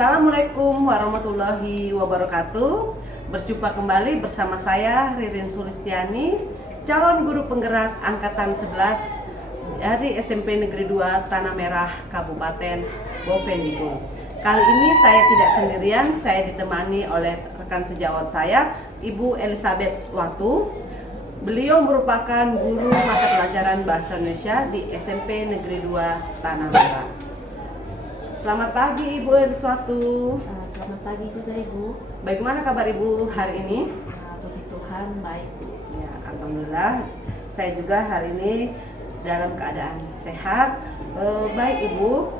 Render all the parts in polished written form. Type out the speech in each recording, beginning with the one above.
Assalamualaikum warahmatullahi wabarakatuh. Berjumpa kembali bersama saya Ririn Sulistiani, calon guru penggerak angkatan 11 dari SMP Negeri 2 Tanah Merah, Kabupaten Bovendigul. Kali ini saya tidak sendirian, saya ditemani oleh rekan sejawat saya, Ibu Elizabeth Watu. Beliau merupakan guru mata pelajaran Bahasa Indonesia di SMP Negeri 2 Tanah Merah. Selamat pagi Ibu Elizwatu. Selamat pagi juga Ibu. Bagaimana kabar Ibu hari ini? Puji Tuhan baik. Ya, alhamdulillah. Saya juga hari ini dalam keadaan sehat. Baik Ibu,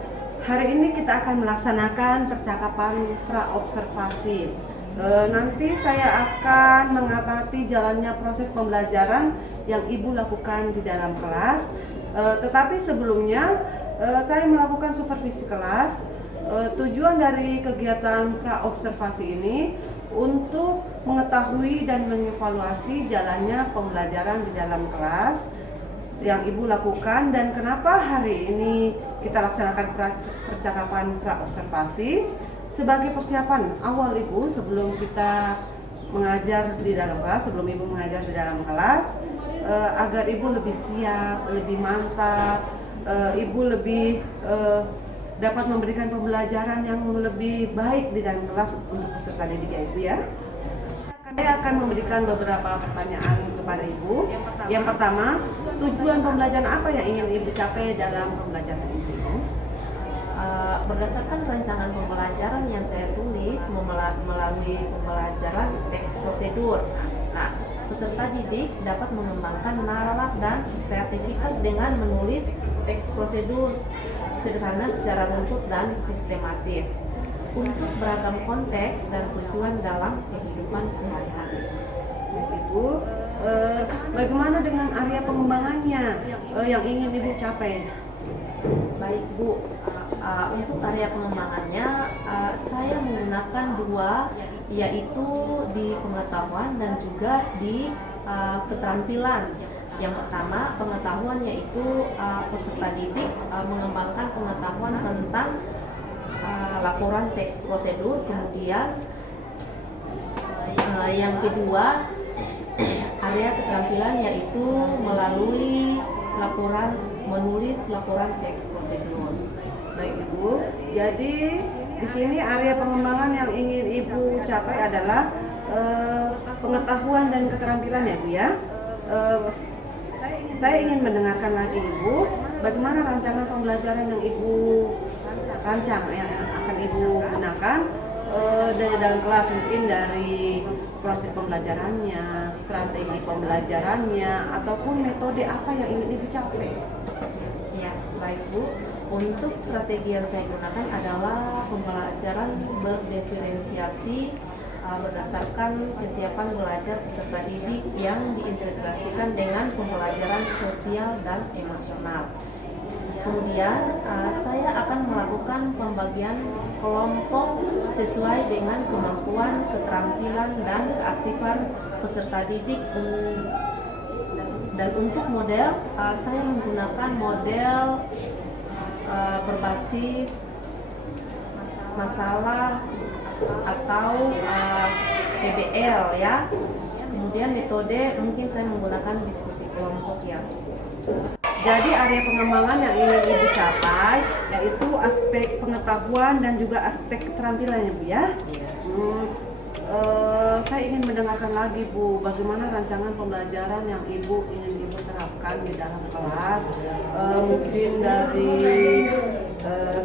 hari ini kita akan melaksanakan percakapan praobservasi. Nanti saya akan mengamati jalannya proses pembelajaran yang Ibu lakukan di dalam kelas. Tetapi sebelumnya saya melakukan supervisi kelas. Tujuan dari kegiatan praobservasi ini untuk mengetahui dan mengevaluasi jalannya pembelajaran di dalam kelas yang Ibu lakukan dan kenapa hari ini kita laksanakan percakapan praobservasi sebagai persiapan awal Ibu sebelum kita mengajar di dalam kelas, sebelum Ibu mengajar di dalam kelas, agar Ibu lebih siap, lebih mantap, Ibu lebih dapat memberikan pembelajaran yang lebih baik di dalam kelas untuk peserta didik Ibu ya. Saya akan memberikan beberapa pertanyaan kepada Ibu. Yang pertama, tujuan pembelajaran apa yang ingin Ibu capai dalam pembelajaran Ibu? Berdasarkan rancangan pembelajaran yang saya tulis melalui pembelajaran teks prosedur. Nah, peserta didik dapat mengembangkan nalar dan kreativitas dengan menulis teks prosedur sederhana secara runtut dan sistematis untuk beragam konteks dan tujuan dalam kehidupan sehari-hari. Ibu, bagaimana dengan area pengembangannya yang ingin Ibu capai? Baik Bu, untuk area pengembangannya saya menggunakan dua, yaitu di pengetahuan dan juga di keterampilan. Yang pertama, pengetahuan yaitu peserta didik mengembangkan pengetahuan tentang laporan teks prosedur. Kemudian yang kedua, area keterampilan yaitu melalui menulis laporan teks prosedur. Baik Ibu, jadi di sini area pengembangan yang ingin Ibu capai adalah pengetahuan dan keterampilan ya Bu ya. Saya ingin mendengarkan lagi Ibu, bagaimana rancangan pembelajaran yang Ibu rancang yang akan Ibu gunakan dari dalam kelas, mungkin dari proses pembelajarannya, strategi pembelajarannya, ataupun metode apa yang ingin Ibu capai. Ya, baik Bu. Untuk strategi yang saya gunakan adalah pembelajaran berdiferensiasi berdasarkan kesiapan belajar peserta didik yang diintegrasikan dengan pembelajaran sosial dan emosional. Kemudian saya akan melakukan pembagian kelompok sesuai dengan kemampuan, keterampilan, dan keaktifan peserta didik. Dan untuk model, saya menggunakan model berbasis masalah atau PBL ya. Kemudian metode mungkin saya menggunakan diskusi kelompok ya. Jadi area pengembangan yang ingin Ibu capai yaitu aspek pengetahuan dan juga aspek keterampilan ya Bu ya. Saya ingin mendengarkan lagi Bu, bagaimana rancangan pembelajaran yang Ibu ingin Ibu terapkan di dalam kelas, mungkin dari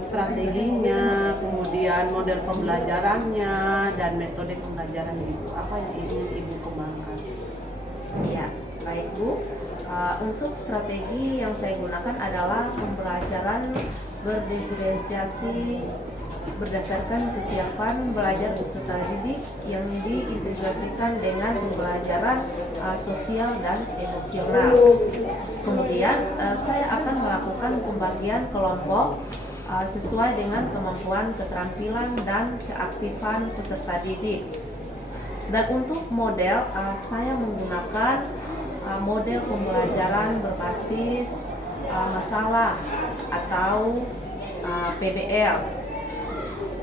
strateginya, kemudian model pembelajarannya dan metode pembelajaran Ibu, apa yang ingin Ibu kembangkan? Iya, baik Bu. Untuk strategi yang saya gunakan adalah pembelajaran berdiferensiasi berdasarkan kesiapan belajar peserta didik yang diintegrasikan dengan pembelajaran sosial dan emosional. Kemudian saya akan melakukan pembagian kelompok sesuai dengan kemampuan, keterampilan, dan keaktifan peserta didik. Dan untuk model, saya menggunakan model pembelajaran berbasis masalah atau PBL.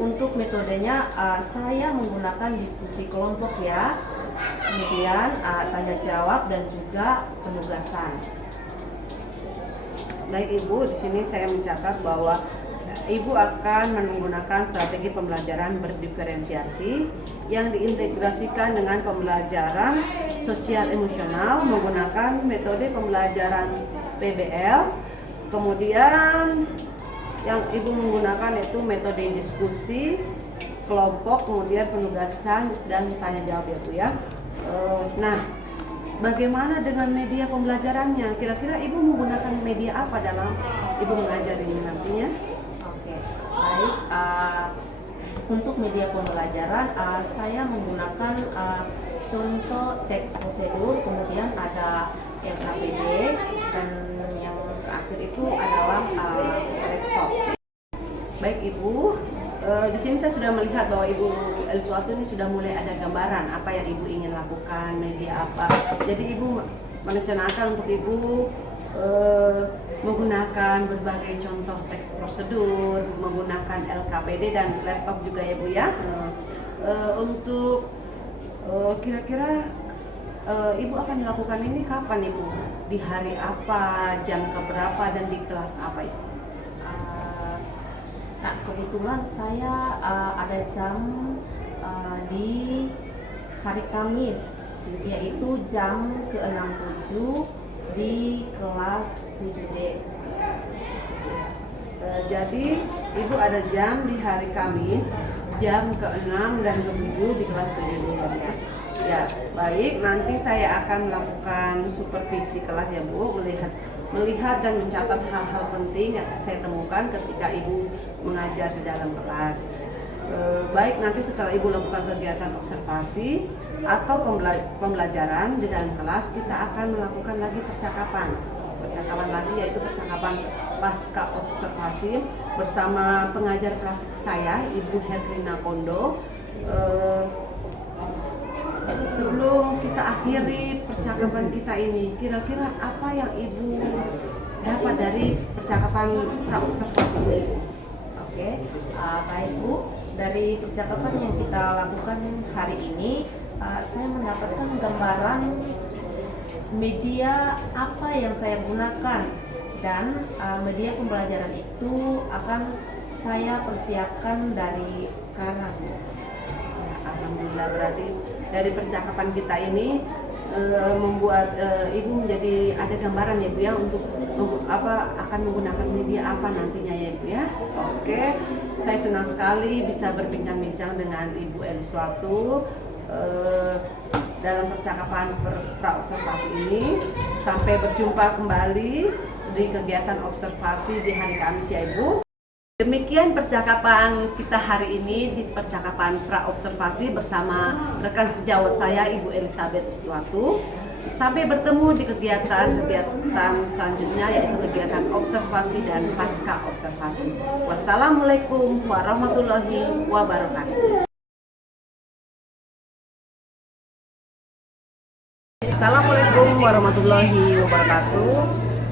Untuk metodenya saya menggunakan diskusi kelompok ya, kemudian tanya jawab dan juga penugasan. Baik Ibu, di sini saya mencatat bahwa Ibu akan menggunakan strategi pembelajaran berdiferensiasi yang diintegrasikan dengan pembelajaran sosial emosional menggunakan metode pembelajaran PBL. Kemudian yang Ibu menggunakan itu metode diskusi kelompok, kemudian penugasan dan tanya jawab ya Bu ya. Nah, bagaimana dengan media pembelajarannya? Kira-kira Ibu menggunakan media apa dalam Ibu mengajar ini nantinya? Oke, baik. Untuk media pembelajaran saya menggunakan contoh teks prosedur, kemudian ada yang KPD dan yang terakhir itu adalah laptop. Baik Ibu, di sini saya sudah melihat bahwa Ibu Eliswatu ini sudah mulai ada gambaran apa yang Ibu ingin lakukan, media apa. Jadi Ibu merencanakan untuk Ibu menggunakan berbagai contoh teks prosedur, menggunakan LKPD dan laptop juga ya Bu ya. Untuk kira-kira Ibu akan melakukan ini kapan Ibu? Di hari apa, jam keberapa dan di kelas apa Ibu? Nah, kebetulan saya ada jam di hari Kamis, yaitu jam ke-67 di kelas 7D. Jadi Ibu ada jam di hari Kamis, jam ke-6 dan ke-7 di kelas 7D. Ya, baik, nanti saya akan melakukan supervisi kelas ya Bu, melihat dan mencatat hal-hal penting yang saya temukan ketika Ibu mengajar di dalam kelas. Baik, nanti setelah Ibu lakukan kegiatan observasi atau pembelajaran di dalam kelas, kita akan melakukan lagi percakapan lagi, yaitu percakapan pasca observasi bersama pengajar praktik saya, Ibu Herlina Kondo. Sebelum kita akhiri percakapan kita ini, kira-kira apa yang Ibu dapat dari percakapan pra-observasi ini? Oke, baik Bu. Dari percakapan yang kita lakukan hari ini, saya mendapatkan gambaran media apa yang saya gunakan dan media pembelajaran itu akan saya persiapkan dari sekarang. Alhamdulillah, berarti dari percakapan kita ini membuat Ibu menjadi ada gambaran ya Bu ya untuk apa akan menggunakan media apa nantinya ya Bu ya. Oke, saya senang sekali bisa berbincang-bincang dengan Ibu Eliswatu dalam percakapan pra-observasi ini. Sampai berjumpa kembali di kegiatan observasi di hari Kamis ya Ibu. Demikian percakapan kita hari ini di percakapan pra-observasi bersama rekan sejawat saya Ibu Elizabeth Watu. Sampai bertemu di kegiatan selanjutnya, yaitu kegiatan observasi dan pasca observasi. Wassalamualaikum warahmatullahi wabarakatuh. Assalamualaikum warahmatullahi wabarakatuh.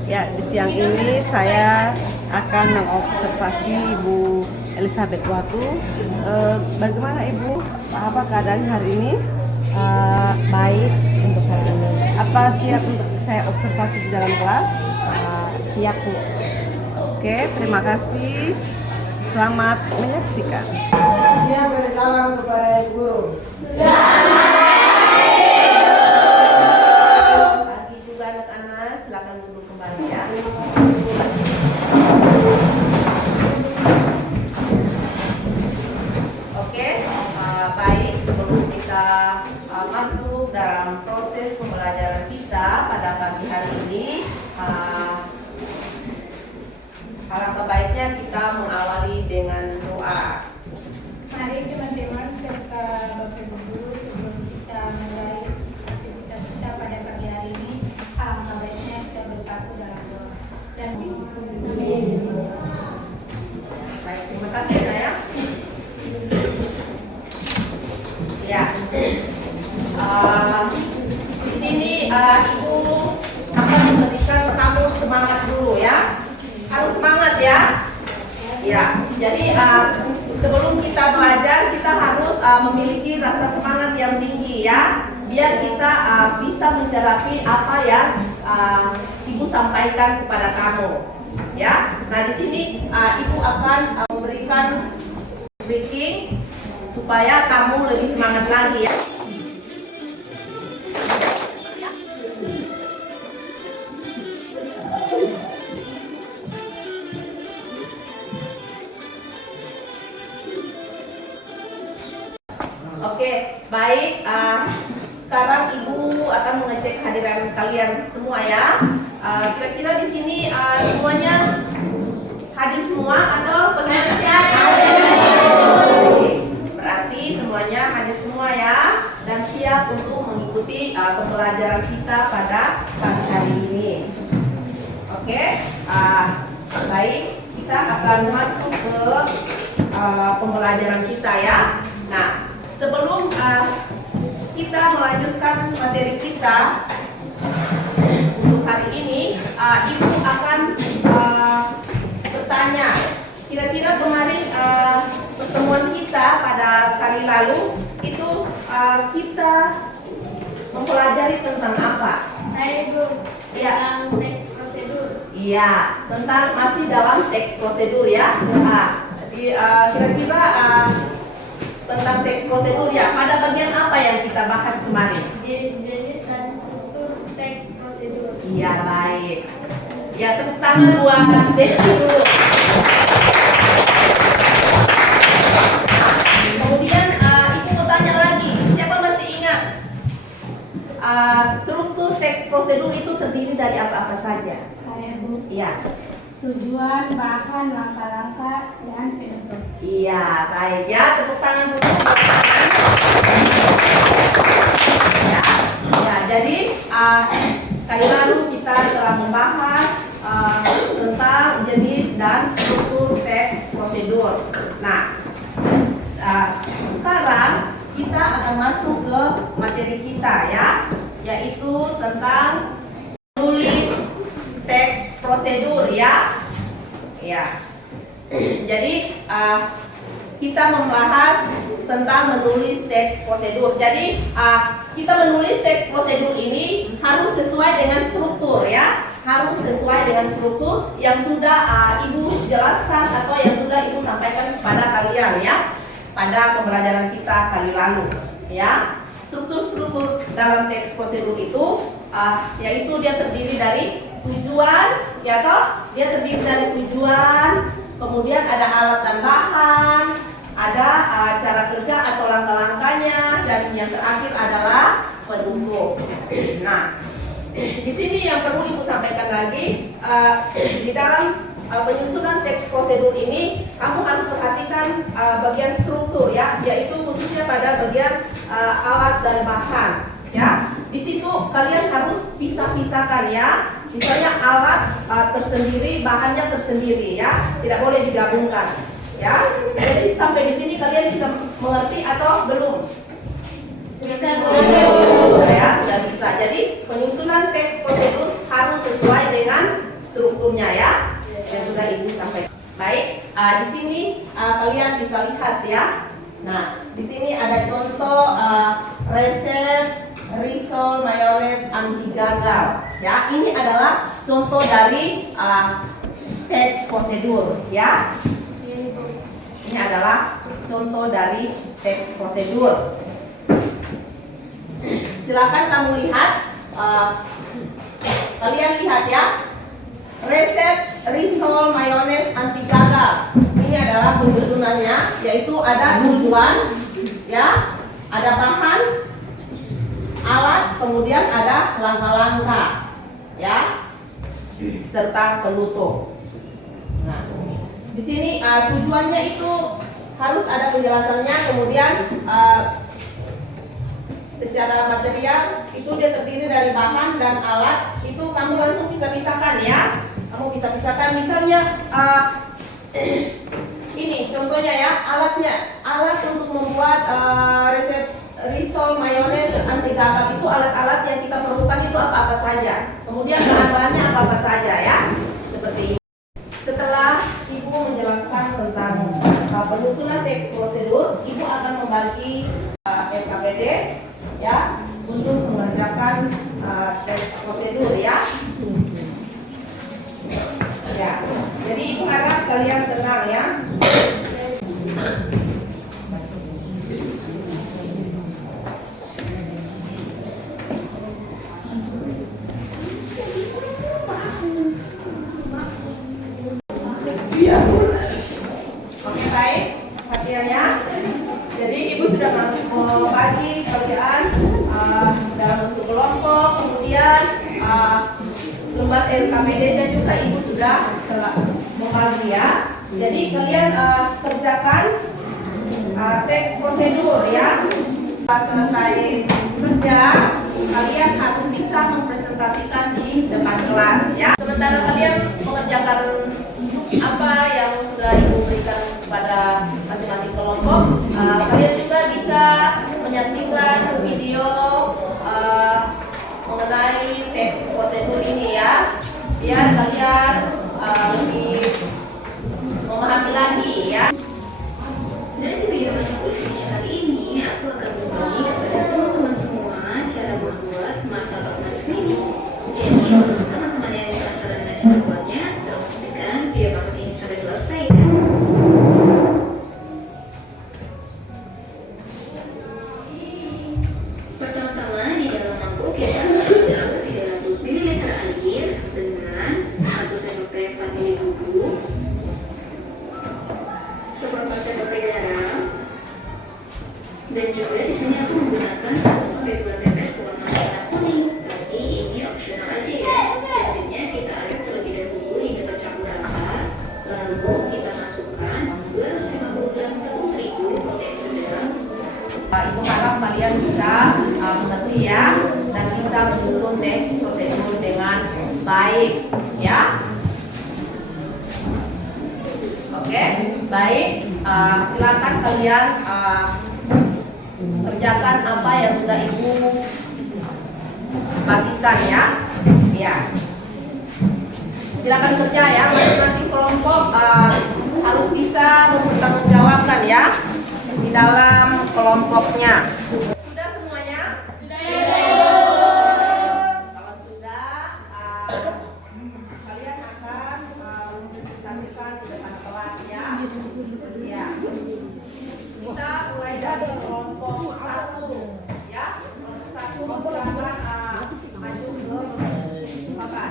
Ya, di siang ini saya akan mengobservasi Ibu Elizabeth Watu. Bagaimana Ibu? Apa keadaan hari ini? Baik untuk hari ini. Apa siap untuk saya observasi di dalam kelas? Siap Bu. Oke, terima kasih. Selamat menyaksikan. Siap bersalam kepada Ibu Guru. Pagi juga anak-anak, silakan duduk kembali ya. Oke, baik, sebelum kita masuk dalam proses pembelajaran kita pada pagi hari ini, alangkah baiknya kita mengawali dengan doa. Mari teman-teman serta Bapak Ibu Guru, sebelum kita mulai aktivitas kita pada pagi hari ini, alangkah baiknya kita bersatu dalam doa. Dan amin. Baik, terima kasih ya. Ya, di sini Ibu akan memberikan kamu semangat dulu ya. Harus semangat ya. Ya, jadi sebelum kita belajar kita harus memiliki rasa semangat yang tinggi ya, biar kita bisa menjawab apa yang Ibu sampaikan kepada kamu ya. Nah di sini Ibu akan memberikan speaking supaya kamu lebih semangat lagi ya. Oke, baik. Sekarang Ibu akan mengecek kehadiran kalian semua ya. Kira-kira di sini semuanya hadir semua atau hadir? Berarti semuanya hadir semua ya, dan siap untuk mengikuti pembelajaran kita pada pagi hari ini. Oke, baik. Kita akan masuk ke pembelajaran kita ya. Nah, sebelum kita melanjutkan materi kita untuk hari ini, Ibu akan bertanya, kira-kira kemarin pertemuan kita pada kali lalu itu kita mempelajari tentang apa? Saya Ibu, Ya. tentang teks prosedur. Iya, tentang masih dalam teks prosedur ya. Kira-kira tentang teks prosedur ya, pada bagian apa yang kita bahas kemarin? Jenis dan struktur teks prosedur. Iya, baik. Ya, tepuk tangan buat Desi dulu. Kemudian Ibu mau tanya lagi, siapa masih ingat struktur teks prosedur itu terdiri dari apa-apa saja? Saya Bu. Iya. Tujuan, bahan, langkah-langkah, dan penutup. Iya, baik ya. Tepuk tangan dulu. Ya, ya jadi kali lalu kita telah membahas tentang jenis dan struktur teks prosedur. Nah, sekarang kita akan masuk ke materi kita ya, yaitu tentang menulis teks prosedur ya. Ya. Jadi kita membahas tentang menulis teks prosedur. Jadi kita menulis teks prosedur ini harus sesuai dengan struktur ya, harus sesuai dengan struktur yang sudah Ibu jelaskan atau yang sudah Ibu sampaikan kepada kalian ya pada pembelajaran kita kali lalu ya. Struktur-struktur dalam teks prosedur itu yaitu dia terdiri dari tujuan ya toh, dia terdiri dari tujuan, kemudian ada alat dan bahan, ada cara kerja atau langkah-langkahnya, dan yang terakhir adalah penutup. Nah, di sini yang perlu Ibu sampaikan lagi, di dalam penyusunan teks prosedur ini kamu harus perhatikan bagian struktur ya, yaitu khususnya pada bagian alat dan bahan ya. Di situ kalian harus pisah-pisahkan ya. Misalnya alat tersendiri, bahannya tersendiri ya, tidak boleh digabungkan ya. Jadi sampai di sini kalian bisa mengerti atau belum? Bisa Ya, sudah bisa. Jadi penyusunan teks prosedur harus sesuai dengan strukturnya ya, yang sudah Ibu sampaikan. Baik, di sini kalian bisa lihat ya. Nah, di sini ada contoh resep risol mayones anti gagal. Ya, ini adalah contoh dari teks prosedur. Ya, ini adalah contoh dari teks prosedur. Silakan kamu lihat, kalian lihat ya, resep risol mayones anti gagal. Ini adalah penyusunannya, yaitu ada tujuan, ya, ada bahan, alat, kemudian ada langkah-langkah, ya, serta penutup. Nah, di sini tujuannya itu harus ada penjelasannya, kemudian secara material itu dia terdiri dari bahan dan alat, itu kamu langsung bisa pisahkan ya. Kamu bisa pisahkan, misalnya ini contohnya ya, alat untuk membuat resep risol mayones anti gagal itu, alat-alat yang kita perlukan itu apa-apa saja, kemudian bahan-bahannya apa-apa saja ya, seperti ini. Setelah Ibu menjelaskan tentang penyusunan teks kalian tenang ya. Oke, baik. Perhatiannya. Jadi ibu sudah membagi pekerjaan dalam bentuk kelompok, kemudian lembar LKPD-nya juga ibu sudah membagi ya. Jadi kalian kerjakan teks prosedur ya. Pas selesai kerja, kalian harus bisa mempresentasikan di depan kelas ya. Sementara kalian mengerjakan apa yang sudah ibu berikan kepada masing-masing kelompok, kalian juga bisa menyaksikan video mengenai teks prosedur ini ya, biar kalian lebih memahami lagi ya. Dan di video masa polisi kali ini aku akan berbagi kepada teman-teman semua cara membuat martabak manis ini. Jadi untuk teman-teman yang penasaran dengan cara buatnya, terus saksikan video makan ini sampai selesai ya. Pertama-tama di dalam mangkuk kita masukkan 300 ml air dengan 1 sendok teh vanili bubuk, seperempat sendok teh garam, dan juga di sini aku menggunakan 1-2 tetes pewarna merah kuning. Tapi ini opsional aja ya. Selanjutnya kita aduk terlebih dahulu hingga tercampur rata. Lalu kita masukkan 250 gram tepung terigu protein sedang. Ibu harap kalian bisa mengerti ya dan bisa menyusun teks prosedur dengan baik ya. Oke, baik. Silakan kalian kerjakan apa yang sudah ibu bagikan ya. Ya. Silakan kerja ya. Masing-masing kelompok harus bisa mempertanggungjawabkan ya di dalam kelompoknya. Sudah semuanya? Sudah. Kalau sudah, kalian akan mempresentasikan di depan kelas ya. Ya. Kita mulai dari kelompok 1 ya. Kelompok 1 silakan maju ke papan.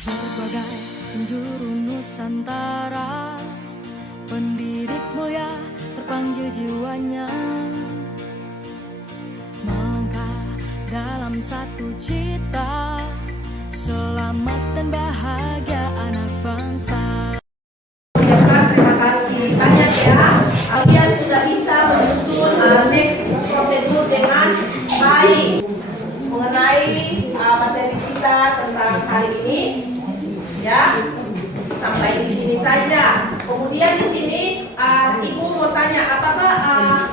Berbagai penjuru Nusantara, pendidik mulia terpanggil jiwanya, melangkah dalam satu cita, selamat dan bahagia anak bangsa. Terima kasih banyak ya. Kalian sudah bisa menyusun teks prosedur dengan baik mengenai materi kita tentang hari ini. Ya, sampai di sini saja. Kemudian di sini ibu mau tanya, apakah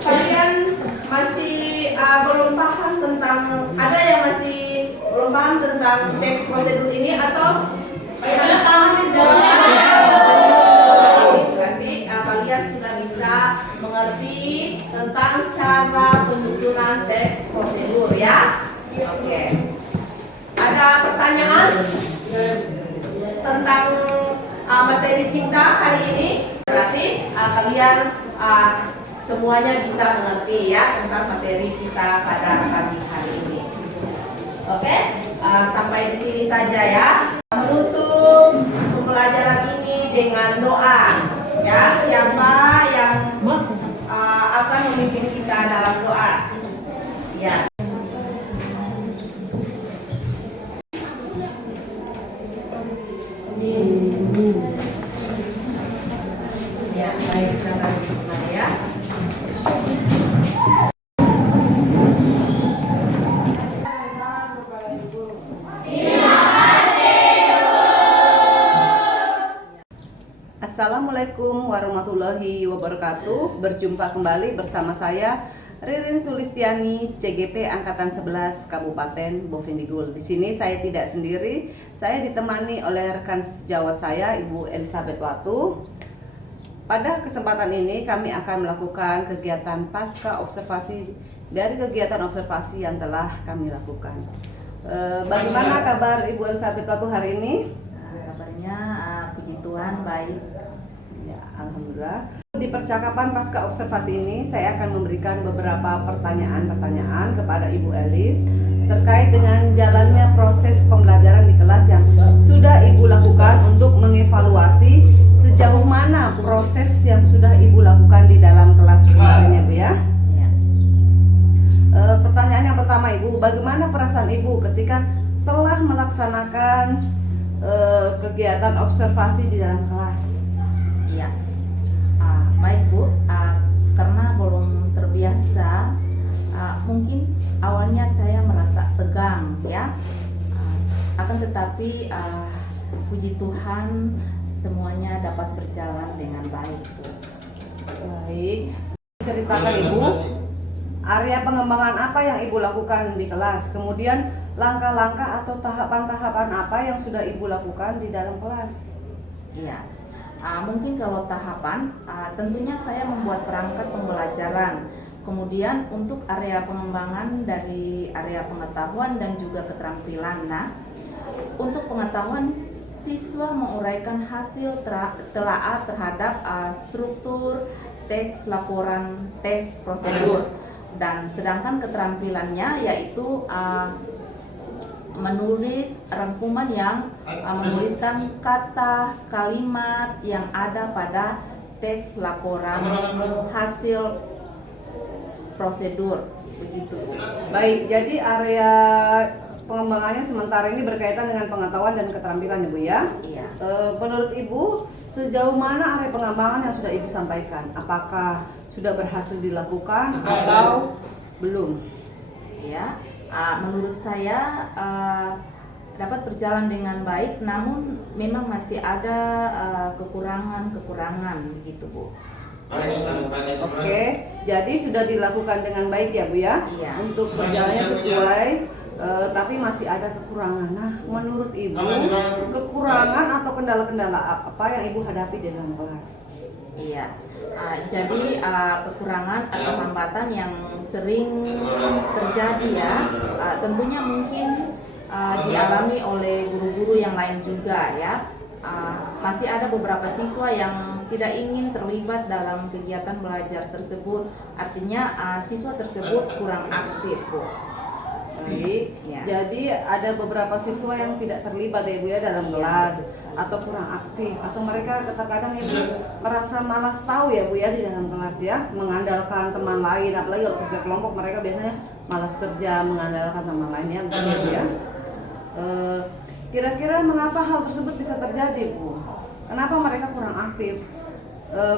kalian masih belum paham tentang, ada yang masih belum paham tentang teks prosedur ini atau berarti kalian sudah bisa mengerti tentang cara penyusunan teks prosedur ya. Oke. Ada pertanyaan tentang materi kita hari ini? Berarti kalian semuanya bisa mengerti ya tentang materi kita pada pagi hari ini. Oke, sampai di sini saja ya. Menutup pembelajaran ini dengan doa ya. Siapa yang akan memimpin kita dalam doa? Ya. Ya, baik, silakan ya. Assalamualaikum warahmatullahi wabarakatuh. Berjumpa kembali bersama saya Ririn Sulistiani, CGP Angkatan 11 Kabupaten Bovendigul. Di sini saya tidak sendiri, saya ditemani oleh rekan sejawat saya, Ibu Elizabeth Watu. Pada kesempatan ini kami akan melakukan kegiatan pasca observasi dari kegiatan observasi yang telah kami lakukan. Bagaimana kabar Ibu Elizabeth Watu hari ini? Kabarnya puji Tuhan baik. Ya, alhamdulillah. Di percakapan pasca observasi ini saya akan memberikan beberapa pertanyaan kepada Ibu Elis terkait dengan jalannya proses pembelajaran di kelas yang sudah Ibu lakukan untuk mengevaluasi sejauh mana proses yang sudah Ibu lakukan di dalam kelas kemarin ya Bu ya. Pertanyaan yang pertama Ibu, bagaimana perasaan Ibu ketika telah melaksanakan kegiatan observasi di dalam kelas? Iya. Baik Bu, karena belum terbiasa, mungkin awalnya saya merasa tegang ya, akan tetapi puji Tuhan semuanya dapat berjalan dengan baik Bu. Baik, ceritakan Ibu, area pengembangan apa yang Ibu lakukan di kelas, kemudian langkah-langkah atau tahapan-tahapan apa yang sudah Ibu lakukan di dalam kelas? Iya. Mungkin kalau tahapan, tentunya saya membuat perangkat pembelajaran. Kemudian untuk area pengembangan dari area pengetahuan dan juga keterampilan. Nah, untuk pengetahuan, siswa menguraikan hasil telaah terhadap struktur teks laporan tes prosedur. Dan sedangkan keterampilannya yaitu menulis rangkuman yang menuliskan kata kalimat yang ada pada teks laporan hasil prosedur begitu. Baik, jadi area pengembangannya sementara ini berkaitan dengan pengetahuan dan keterampilan Ibu ya. Iya. Menurut Ibu, sejauh mana area pengembangan yang sudah Ibu sampaikan? Apakah sudah berhasil dilakukan atau belum? Ya. Menurut saya dapat berjalan dengan baik, namun memang masih ada kekurangan begitu Bu. Oke, jadi sudah dilakukan dengan baik ya Bu ya? Iya. Untuk berjalannya sesuai, tapi masih ada kekurangan. Nah, menurut Ibu, kekurangan atau kendala-kendala apa yang Ibu hadapi di dalam kelas? Iya. Jadi kekurangan atau hambatan yang sering terjadi ya, tentunya mungkin dialami oleh guru-guru yang lain juga ya. Masih ada beberapa siswa yang tidak ingin terlibat dalam kegiatan belajar tersebut, artinya siswa tersebut kurang aktif Bu. Baik, Ya. jadi ada beberapa siswa yang tidak terlibat ya Bu ya dalam kelas atau kurang aktif, atau mereka terkadang Ibu merasa malas tahu ya Bu ya di dalam kelas ya, mengandalkan teman lain, apalagi kalau kerja kelompok mereka biasanya malas kerja, mengandalkan teman lainnya begitu ya. Kira-kira mengapa hal tersebut bisa terjadi Bu? Kenapa mereka kurang aktif?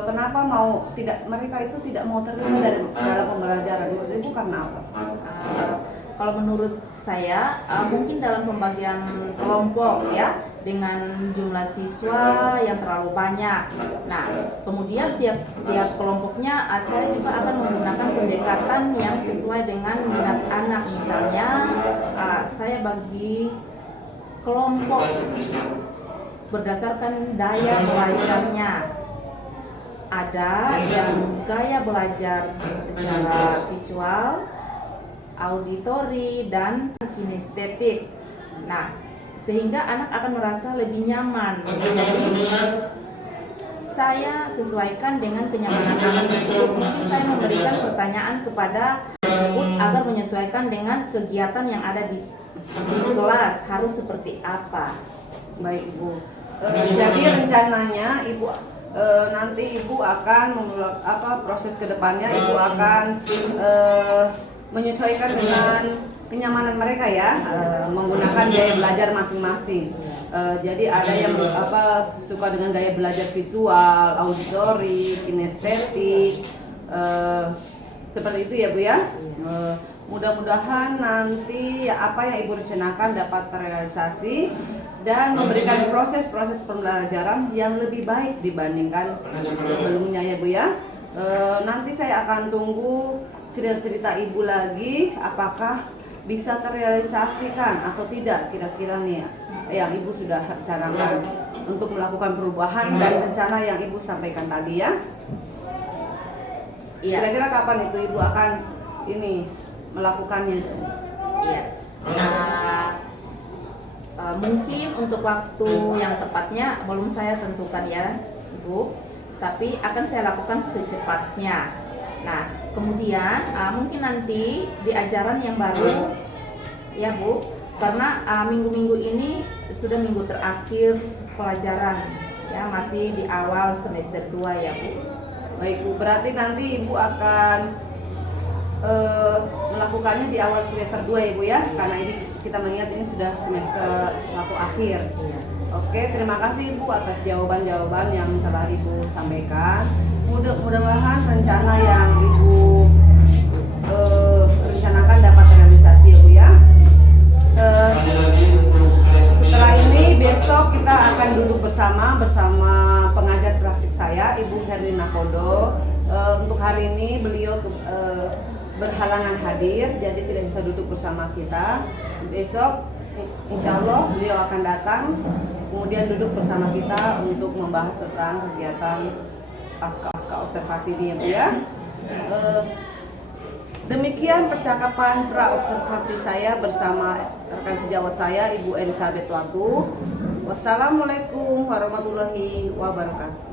Kenapa mereka itu tidak mau terlibat dalam pembelajaran? Menurut Ibu karena apa? Kalau menurut saya mungkin dalam pembagian kelompok ya, dengan jumlah siswa yang terlalu banyak. Nah, kemudian tiap kelompoknya saya juga akan menggunakan pendekatan yang sesuai dengan minat anak. Misalnya saya bagi kelompok berdasarkan daya belajarnya. Ada yang gaya belajar secara visual, auditori, dan kinestetik. Nah, sehingga anak akan merasa lebih nyaman. Jadi, saya sesuaikan dengan kenyamanan anak tersebut. Mungkin saya memberikan pertanyaan kepada tersebut agar menyesuaikan dengan kegiatan yang ada di kelas, harus seperti apa. Baik Ibu. Jadi rencananya Ibu nanti Ibu akan proses kedepannya Ibu akan menyesuaikan dengan kenyamanan mereka ya, menggunakan gaya belajar masing-masing. Jadi ada yang suka dengan gaya belajar visual, auditori, kinestetik, seperti itu ya Bu ya. Mudah-mudahan nanti apa yang Ibu rencanakan dapat terrealisasi dan memberikan proses pembelajaran yang lebih baik dibandingkan sebelumnya ya Bu ya. Nanti saya akan tunggu cerita-cerita Ibu lagi, apakah bisa terrealisasikan atau tidak kira-kira nih ya, yang Ibu sudah rencanakan untuk melakukan perubahan dan rencana yang Ibu sampaikan tadi ya. Iya. Kira-kira kapan itu Ibu akan ini melakukannya? Iya. Mungkin untuk waktu yang tepatnya belum saya tentukan ya, Ibu. Tapi akan saya lakukan secepatnya. Nah, kemudian mungkin nanti di ajaran yang baru, ya Bu, karena minggu-minggu ini sudah minggu terakhir pelajaran, ya masih di awal semester 2 ya Bu. Baik Bu, berarti nanti Ibu akan melakukannya di awal semester 2 ya Bu ya, karena ini kita mengingat ini sudah semester 1 akhir. Iya. Oke, terima kasih Ibu atas jawaban-jawaban yang telah Ibu sampaikan. Mudah-mudahan rencana yang Ibu rencanakan dapat terrealisasi ya Bu ya. Setelah ini besok kita akan duduk bersama pengajar praktik saya Ibu Herlina Kodo. Untuk hari ini beliau berhalangan hadir, jadi tidak bisa duduk bersama kita. Besok insya Allah beliau akan datang, kemudian duduk bersama kita untuk membahas tentang kegiatan pasca observasi ini ya Bu ya. Demikian percakapan pra-observasi saya bersama rekan sejawat saya Ibu Elizabeth Watu. Wassalamualaikum warahmatullahi wabarakatuh.